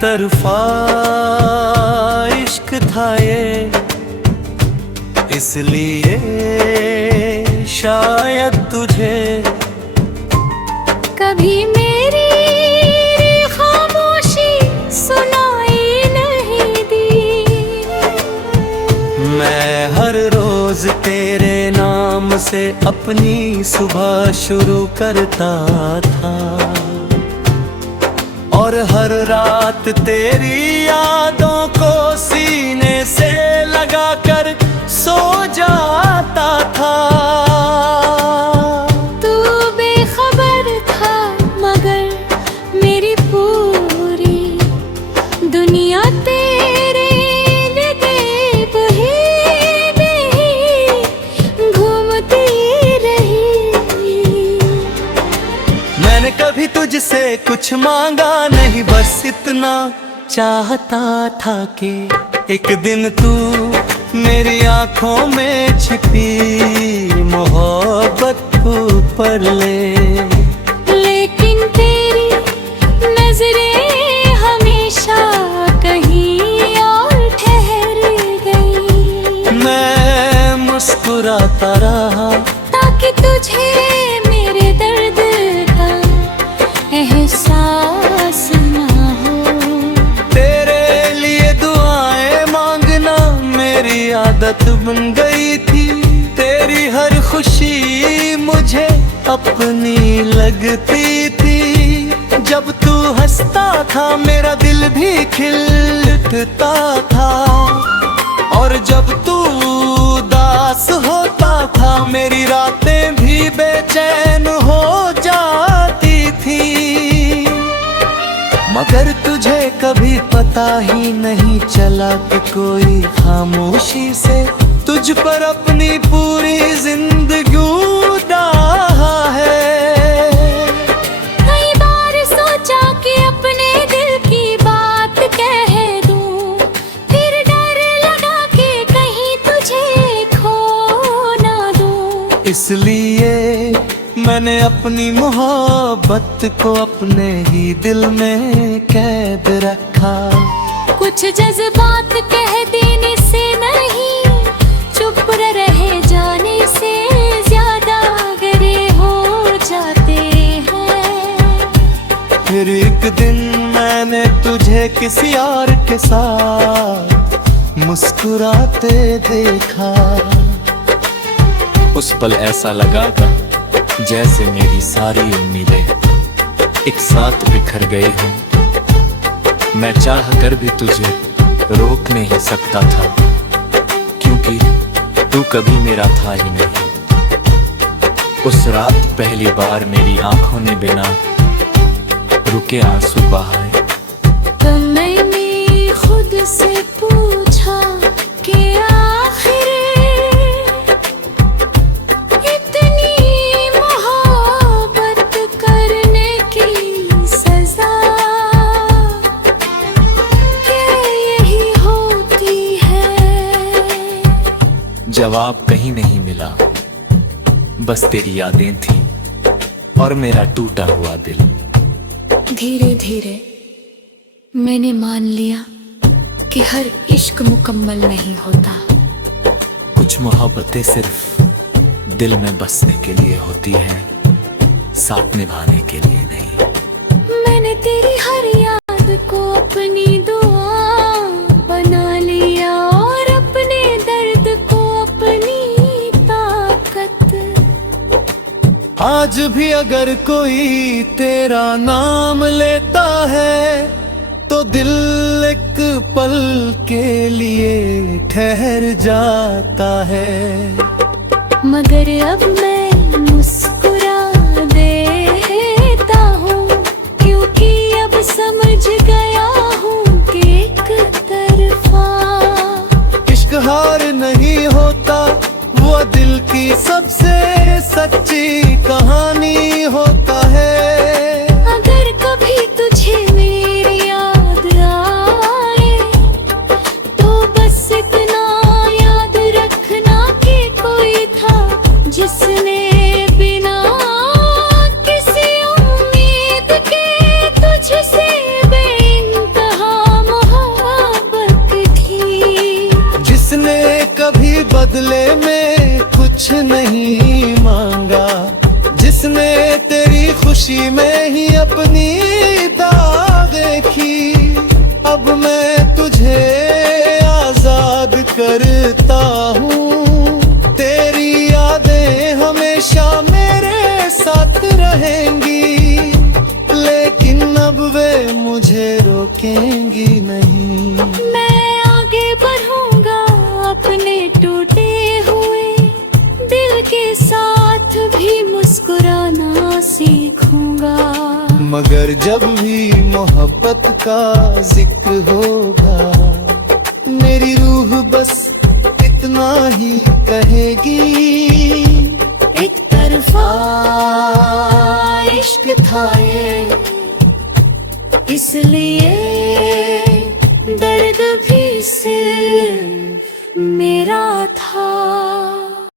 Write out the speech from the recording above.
तरफा इश्क था ये, इसलिए शायद तुझे कभी मेरी खामोशी सुनाई नहीं दी। मैं हर रोज तेरे नाम से अपनी सुबह शुरू करता था, और हर रात तेरी यादों को सीने से लगाकर सो जाता था। तू बेखबर था मगर मेरी पूरी दुनिया तेरे नगेब ही नहीं घूमती रही। मैंने कभी तुझसे कुछ मांगा नहीं, बस इतना चाहता था कि एक दिन तू मेरी आंखों में छिपी मोहब्बत को पढ़ ले। लेकिन तेरी नजरें हमेशा कहीं और ठहर गई। मैं मुस्कुराता रहा ताकि तुझे मेरे दर्द का एहसास ना हो। तेरे लिए दुआएं मांगना मेरी आदत बन गई थी। तेरी हर खुशी मुझे अपनी लगती थी। जब तू हंसता था मेरा दिल भी खिल उठता था, और जब तू उदास होता था मेरी रातें भी बेचैन हो जाती थी। मगर तुझे कभी पता ही नहीं चला कि कोई खामोशी से तुझ पर अपनी पूरी जिंदगी उड़ाहा है। कई बार सोचा कि अपने दिल की बात कह दूं, फिर डर लगा कि कहीं तुझे खो ना दूं। इसलिए मैंने अपनी मोहब्बत को अपने ही दिल में कैद रखा। कुछ जज्बात कह देने से नहीं, चुप रहे जाने से ज्यादा गहरे हो जाते हैं। फिर एक दिन मैंने तुझे किसी और के साथ मुस्कुराते देखा। उस पल ऐसा लगा था जैसे मेरी सारी उम्मीदें एक साथ बिखर गई हों। मैं चाह कर भी तुझे रोक नहीं सकता था, क्योंकि तू कभी मेरा था ही नहीं। उस रात पहली बार मेरी आंखों ने बिना रुके आंसू बहाए। तो मैंने खुद से पूछा कि आखिर इतनी मोहब्बत करने की सजा क्या यही होती है? जवाब कहीं नहीं मिला, बस तेरी यादें थीं और मेरा टूटा हुआ दिल। धीरे धीरे मैंने मान लिया कि हर इश्क मुकम्मल नहीं होता। कुछ मोहब्बतें सिर्फ दिल में बसने के लिए होती हैं, साथ निभाने के लिए नहीं। मैंने तेरी हर याद को अपनी दुआ बना लिया, और अपने दर्द को अपनी ताकत। आज भी अगर कोई तेरा नाम लेता है तो दिल एक पल के लिए ठहर जाता है। मगर अब मैं मुस्कुरा देता हूँ, क्योंकि अब समझ गया हूँ कि एक तरफा इश्क हार नहीं होता, वो दिल की सबसे सच्ची कहानी होता है। अगर कभी तुझे मेरी याद आए तो बस इतना याद रखना कि कोई था जिसने बिना किसी उम्मीद के तुझसे बेइंतहा जिसने कभी बदले में कुछ नहीं मांगा, जिसने तेरी खुशी में ही अपनी दाग देखी। अब मैं तुझे आजाद करता हूँ, तेरी यादें हमेशा मेरे साथ रहेंगी, लेकिन अब वे मुझे रोकेंगी नहीं। मैं आगे बढ़ूंगा अपने टूटे हुए दिल के साथ भी मुस्कुराना सीखूंगा। मगर जब भी मोहब्बत का जिक्र होगा, मेरी रूह बस इतना ही कहेगी, एक तरफा इश्क था ये, इसलिए दर्द भी सिर्फ मेरा था।